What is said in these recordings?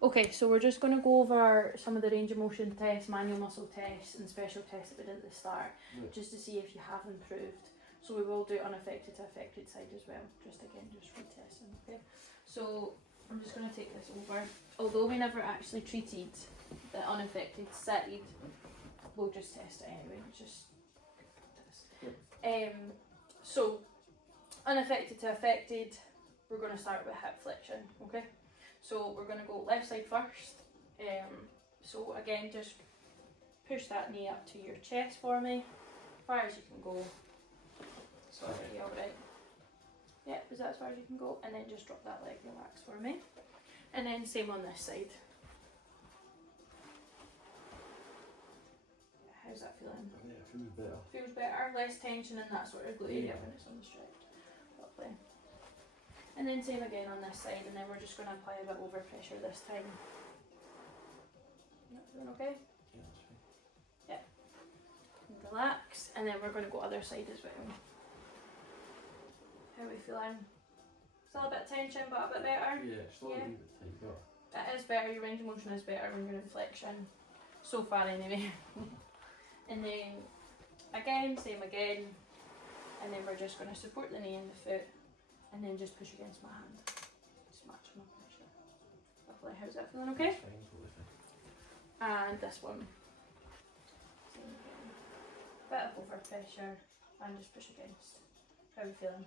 Okay, so we're just going to go over some of the range of motion tests, manual muscle tests and special tests that we did at the start, just to see if you have improved. So we will do unaffected to affected side as well, just retesting, okay? So I'm just going to take this over. Although we never actually treated the unaffected side, we'll just test it anyway, just test. So unaffected to affected, we're going to start with hip flexion, okay? So we're going to go left side first. So again, just push that knee up to your chest for me, as far as you can go. Sorry, alright. Yeah, is that as far as you can go? And then just drop that leg, relax for me. And then same on this side. Yeah, how's that feeling? Yeah, it feels better. Feels better, less tension in that sort of glute area when it's on the stretch. Lovely. And then same again on this side, and then we're just going to apply a bit over pressure this time. Feeling okay? Yeah, that's fine. Yeah. And relax, and then we're going to go other side as well. How are we feeling? Still a bit of tension, but a bit better? Yeah, still a wee bit tight, but... It is better, your range of motion is better when you're in flexion. So far anyway. And then, again, same again. And then we're just going to support the knee and the foot. And then just push against my hand. Just match my pressure. Lovely, how's that feeling okay? That's fine, totally fine. And this one. Same again. Bit of over pressure and just push against. How are you feeling?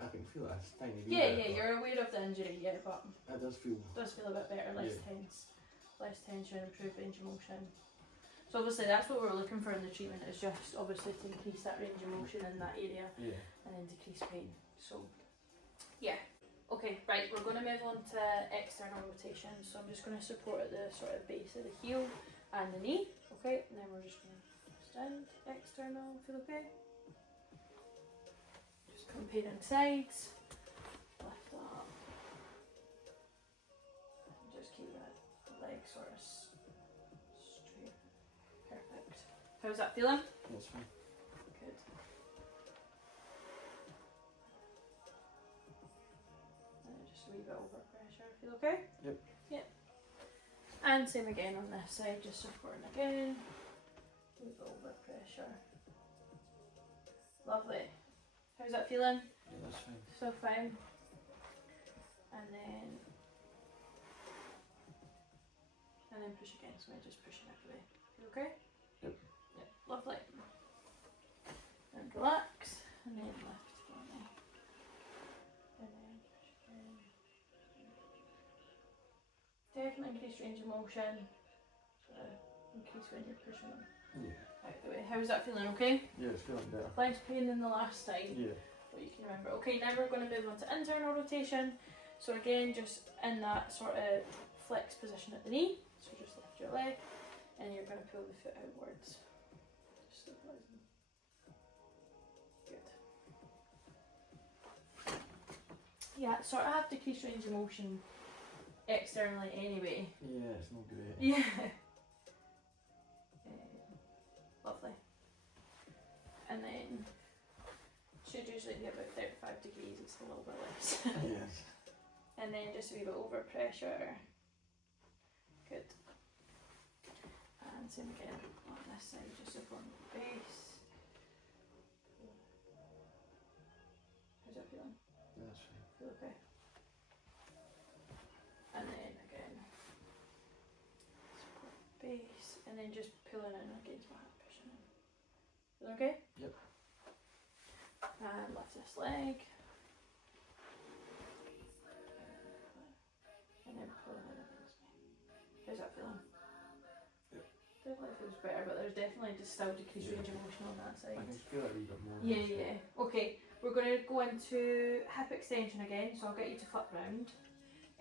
I can feel it, it's tiny. Yeah, you're aware of the injury, yeah, but it does feel a bit better, less tense. Less tension, improved range of motion. So obviously that's what we're looking for in the treatment, is just obviously to increase that range of motion in that area and then decrease pain. So yeah. Okay, right, we're going to move on to external rotation. So I'm just going to support at the sort of base of the heel and the knee. Okay, and then we're just going to stand external, feel okay? Just comparing sides. Lift up. And just keep that leg sort of straight. Perfect. How's that feeling? that's fine. Good. Just a wee bit over pressure. Feel okay? Yep. Yep. And same again on this side, just supporting again. A wee bit over pressure. Lovely. How's that feeling? Yeah, that's fine. So fine. And then push against me, just pushing it away. Feel okay? Yep. Yep. Lovely. And relax. And then lift for me. And then push again. Definitely increase range of motion. Increase when you're pushing them out the way. How's that feeling? Okay? Yeah, it's feeling better. Less pain than the last time. Yeah. But you can remember. Okay, now we're going to move on to internal rotation. So again, just in that sort of flex position at the knee. So just lift your leg and you're going to pull the foot outwards. Just stabilising. Good. Yeah, sort of have decreased range of motion externally anyway. Yeah, it's not great. Yeah. Lovely. And then should usually be about 35 degrees, it's a little bit less. Yes. And then just a wee bit over pressure. Good. And same again on this side, just supporting the base. How's that feeling? That's fine. Feel okay? And then again, support base, and then just pulling in against my hand, pushing in. Feel okay? Yep. And lift this leg. And then pulling it against me. How's that feeling? Yep. Definitely feels better, but there's definitely just still decreased range of motion on that I side. can feel it a wee bit more. Yeah. Okay, we're going to go into hip extension again, so I'll get you to flip round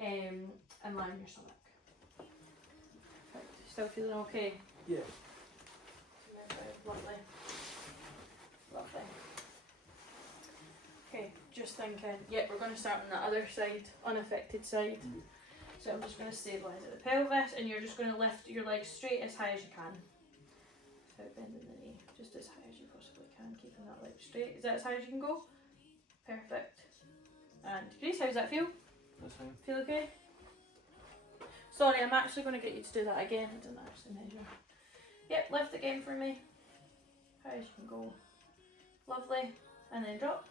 and lie on your stomach. Perfect. Still feeling okay? Yeah. Lovely. Lovely. Okay, just thinking, yep, we're going to start on the other side, unaffected side. So I'm just going to stabilise at the pelvis, and you're just going to lift your legs straight as high as you can. Without bending the knee, just as high as you possibly can, keeping that leg straight. Is that as high as you can go? Perfect. And decrease, how does that feel? That's fine. Feel okay? Sorry, I'm actually going to get you to do that again. I didn't actually measure. Yep, lift again for me. High as you can go. Lovely. And then drop.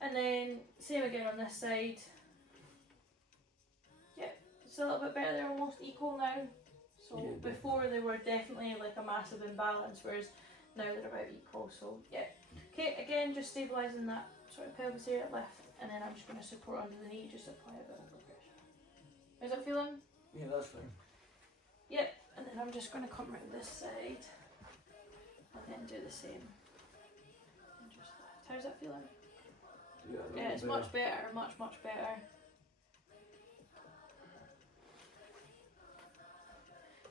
And then same again on this side. Yep, it's a little bit better. They're almost equal now. So Yeah, before they were definitely like a massive imbalance, whereas now they're about equal. So yeah. Okay, again, just stabilising that sort of pelvis area lift, and then I'm just going to support under the knee, just apply a bit of pressure. How's that feeling? Yeah, that's fine. Yep, and then I'm just going to come around this side, and then do the same. And just lift. How's that feeling? Yeah, it's much better, much better.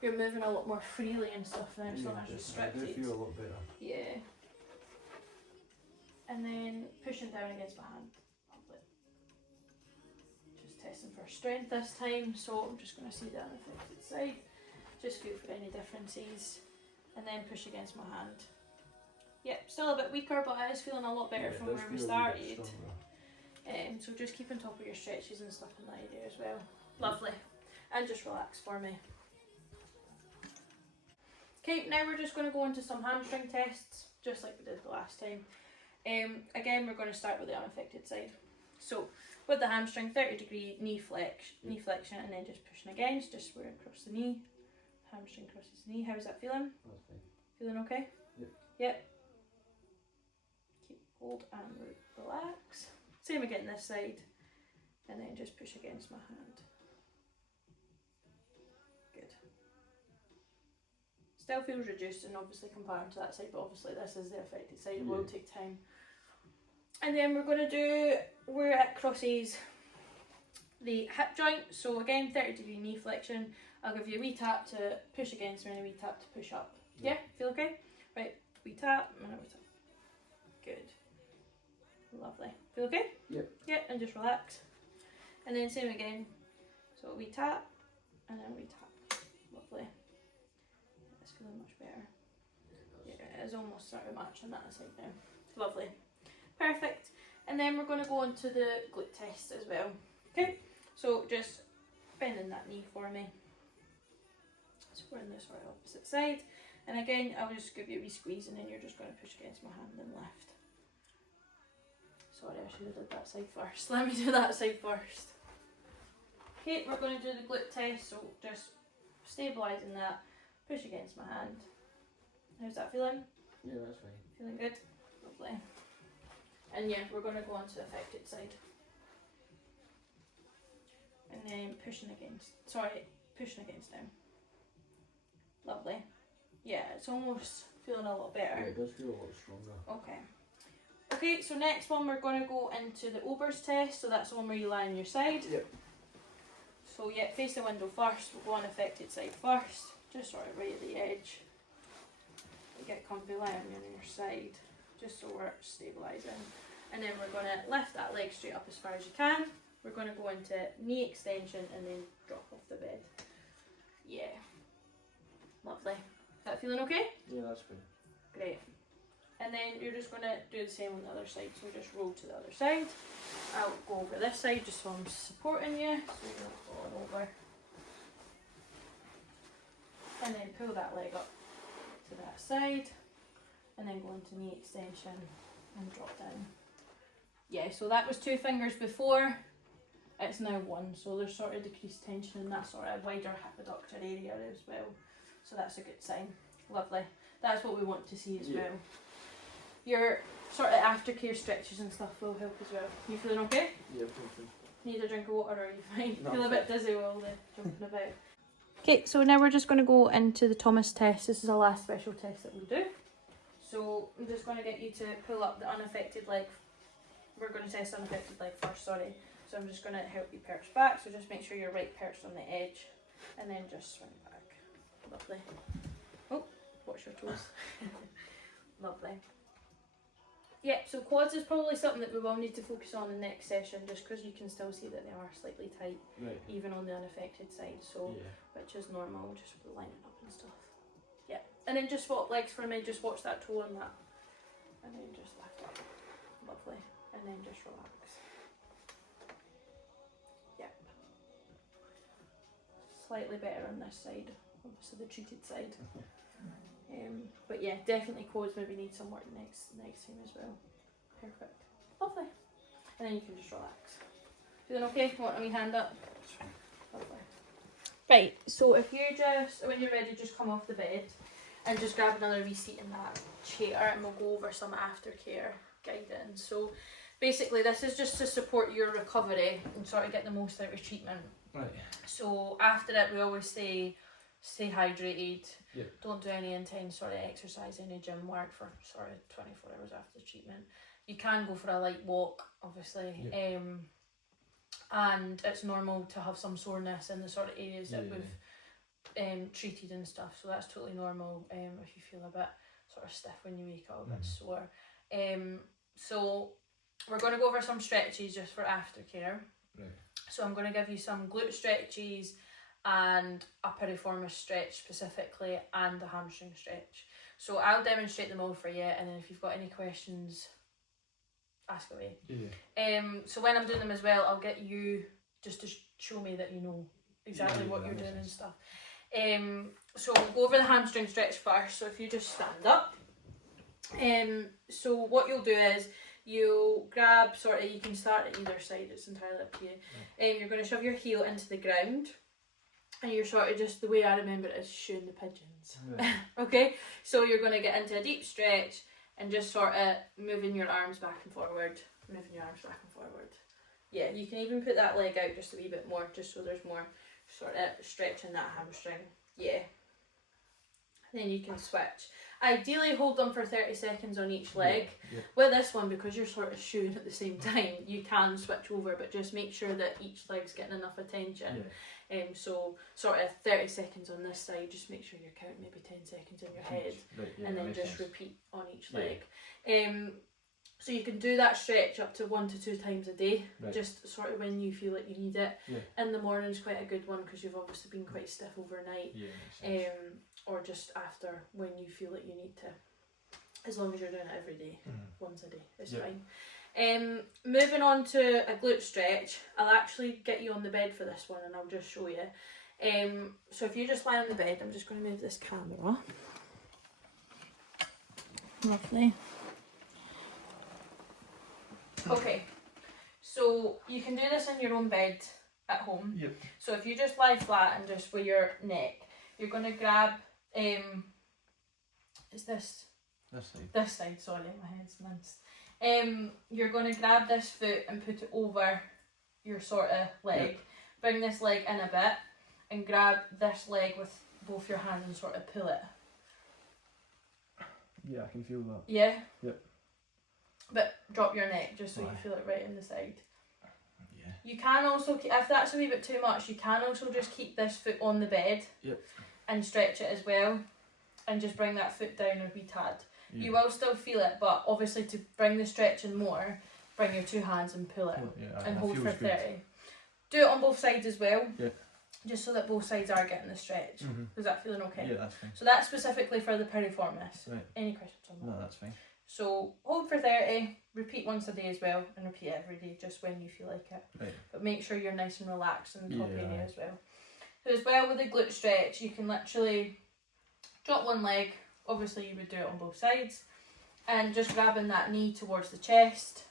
You're moving a lot more freely and stuff now, it's not as restricted. I do feel a lot better. Yeah. And then pushing down against my hand. Lovely. Just testing for strength this time, so I'm just going to see the unaffected side. Just feel for any differences. And then push against my hand. Yep, still a bit weaker, but I was feeling a lot better from where we started. So just keep on top of your stretches and stuff in that area as well. Lovely. And just relax for me. Okay, now we're just going to go into some hamstring tests, just like we did the last time. Again, we're going to start with the unaffected side. So, with the hamstring, 30-degree knee flexion, and then just pushing against, just square across the knee. Hamstring crosses the knee. How's that feeling? That's fine. Feeling okay? Yep. Yep. Keep hold and relax. Same again this side, and then just push against my hand. Good. Still feels reduced, and obviously compared to that side, but obviously this is the affected side. It will take time. And then we're going to do where it crosses the hip joint. So again, 30-degree knee flexion. I'll give you a wee tap to push against and a wee tap to push up. Yeah, feel okay? Right, wee tap and a wee tap. Good. Lovely. Feel okay? Yep. Yep, and just relax. And then same again. So a wee tap and then a wee tap. Lovely. It's feeling much better. Yeah, it's almost sort of matching that side now. Lovely. Perfect. And then we're going to go on to the glute test as well. Okay, so just bending that knee for me. So we're on the sort of opposite side. And again, I'll just give you a wee squeeze, and then you're just going to push against my hand and lift. Sorry, I should have did that side first. Let me do that side first. Okay, we're going to do the glute test, so just stabilising that, push against my hand. How's that feeling? Yeah, that's fine. Feeling good? Lovely. And yeah, we're going to go on to the affected side. And then pushing against down. Lovely. Yeah, it's almost feeling a lot better. Yeah, it does feel a lot stronger. Okay. Okay, so next one we're going to go into the Ober's test. So that's the one where you lie on your side. Yep. So yeah, face the window first. We'll go on affected side first. Just sort of right at the edge. You get comfy lying on your side. Just so we're stabilising. And then we're going to lift that leg straight up as far as you can. We're going to go into knee extension and then drop off the bed. Yeah. Lovely. Is that feeling okay? Yeah, that's fine. Great. And then you're just going to do the same on the other side. So just roll to the other side. I'll go over this side just so I'm supporting you. So you're falling over. And then pull that leg up to that side. And then go into knee extension and drop down. Yeah, so that was 2 fingers before. It's now 1. So there's sort of decreased tension in that sort of wider hip adductor area as well. So that's a good sign. Lovely. That's what we want to see as well. Your sort of aftercare stretches and stuff will help as well. You feeling okay? Yeah, fine. Need a drink of water, or are you fine? No, Feel a bit dizzy with all the jumping about. Okay, so now we're just going to go into the Thomas test. This is the last special test that we'll do. So I'm just going to get you to pull up the unaffected leg. We're going to test the unaffected leg first, sorry. So I'm just going to help you perch back. So just make sure you're right perched on the edge. And then just swing back. Lovely. Oh, watch your toes. Lovely. Yeah, so quads is probably something that we will need to focus on in the next session, just because you can still see that they are slightly tight, even on the unaffected side, so which is normal, just with lining up and stuff. Yeah, and then just swap legs for me, just watch that toe on that, and then just lift it. Lovely. And then just relax. Yep. slightly better on this side, obviously the treated side. But yeah, definitely quads maybe need some work next time as well. Perfect. Lovely. And then you can just relax. Feeling okay? Want a wee hand up? Lovely. Right, so if you just, when you're ready, just come off the bed and just grab another wee seat in that chair, and we'll go over some aftercare guidance. So basically this is just to support your recovery and sort of get the most out of treatment. Right. So after it, we always say stay hydrated. Yeah. Don't do any intense sort of exercise, any gym work for sort of 24 hours after the treatment. You can go for a light walk, obviously. Yeah. And it's normal to have some soreness in the sort of areas that we've treated and stuff. So that's totally normal if you feel a bit sort of stiff when you wake up, a bit sore. So we're going to go over some stretches just for aftercare. Right. So I'm going to give you some glute stretches and a piriformis stretch specifically, and the hamstring stretch. So I'll demonstrate them all for you, and then if you've got any questions, ask away. Yeah. So when I'm doing them as well, I'll get you just to show me that you know exactly what you're doing and stuff. So we'll go over the hamstring stretch first. So if you just stand up. So what you'll do is you'll grab sort of, you can start at either side, it's entirely up to you. You're going to shove your heel into the ground, and you're sort of just, the way I remember it is shooing the pigeons. Yeah. Okay, so you're going to get into a deep stretch and just sort of moving your arms back and forward, moving your arms back and forward. Yeah, you can even put that leg out just a wee bit more, just so there's more sort of stretching that hamstring. Yeah. Then you can switch. Ideally hold them for 30 seconds on each leg. Yeah. With this one, because you're sort of shooing at the same time, you can switch over, but just make sure that each leg's getting enough attention. Yeah. So sort of 30 seconds on this side, just make sure you're counting maybe 10 seconds in your head, Right, yeah, and then just sense. repeat on each leg. So you can do that stretch up to 1 to 2 times a day, Right. just sort of when you feel like you need it. Yeah. In the morning's quite a good one because you've obviously been quite stiff overnight. Yeah, makes sense. Or just after when you feel like you need to. As long as you're doing it every day, once a day, it's Yeah. fine. Moving on to a glute stretch, I'll actually get you on the bed for this one and I'll just show you. So if you just lie on the bed, I'm just going to move this camera. Lovely. Okay, so you can do this in your own bed at home. Yep. So if you just lie flat and just with your neck, you're going to grab, is this? This side. Sorry, my head's minced. You're going to grab this foot and put it over your sort of leg. Yep. Bring this leg in a bit and grab this leg with both your hands and sort of pull it. Yeah, I can feel that. Yeah? Yep. But drop your neck just so you Aye. feel it right in the side. Yeah. You can also, if that's a wee bit too much, you can also just keep this foot on the bed. Yep. And stretch it as well. And just bring that foot down a wee tad. Yeah. You will still feel it, but obviously to bring the stretching more, bring your 2 hands and pull it. Yeah, And that hold for feels 30. good. Do it on both sides as well. Yeah. Just so that both sides are getting the stretch. Is that feeling okay? Yeah, that's fine. So that's specifically for the piriformis. Right. Any questions on that? No, that's fine. So hold for 30, repeat once a day as well, and repeat every day just when you feel like it. Right. But make sure you're nice and relaxed in the top Yeah. area as well. So as well with the glute stretch, you can literally drop one leg, obviously you would do it on both sides, and just grabbing that knee towards the chest.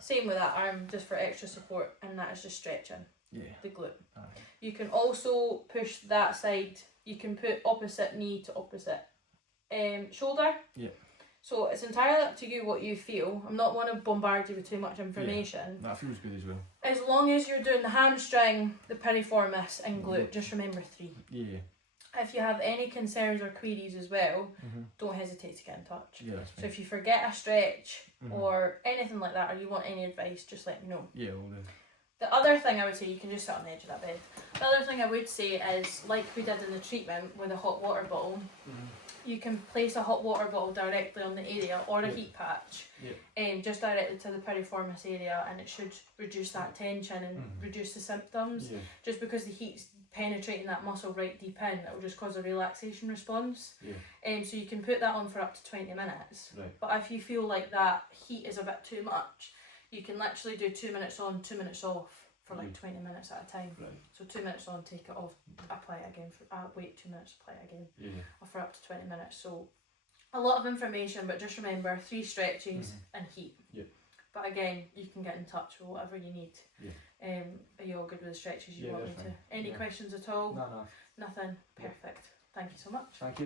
Same with that arm, just for extra support, and that is just stretching Yeah. the glute. Aye. You can also push that side, you can put opposite knee to opposite shoulder. Yeah. So it's entirely up to you what you feel. I'm not want to bombard you with too much information. That feels good as well. As long as you're doing the hamstring, the piriformis and glute, just remember 3. Yeah. If you have any concerns or queries as well, don't hesitate to get in touch. Yeah, that's So fine. if you forget a stretch or anything like that, or you want any advice, just let me know. Yeah, we'll do. The other thing I would say, you can just sit on the edge of that bed. The other thing I would say is, like we did in the treatment with a hot water bottle, you can place a hot water bottle directly on the area or a heat patch, just directly to the piriformis area, and it should reduce that tension and reduce the symptoms. Yeah. Just because the heat's penetrating that muscle right deep in, it will just cause a relaxation response. Yeah. So you can put that on for up to 20 minutes. Right. But if you feel like that heat is a bit too much, you can literally do 2 minutes on, 2 minutes off, for like 20 minutes at a time. Right. So 2 minutes on, take it off, apply it again. Wait 2 minutes, apply it again. Yeah. Or for up to 20 minutes. So a lot of information, but just remember 3 stretches and heat. Yep. But again, you can get in touch with whatever you need. Yeah. Are you all good with the stretches you want me that's to? fine. Any Yeah. questions at all? No. Nothing? Perfect. Thank you so much. Thank you.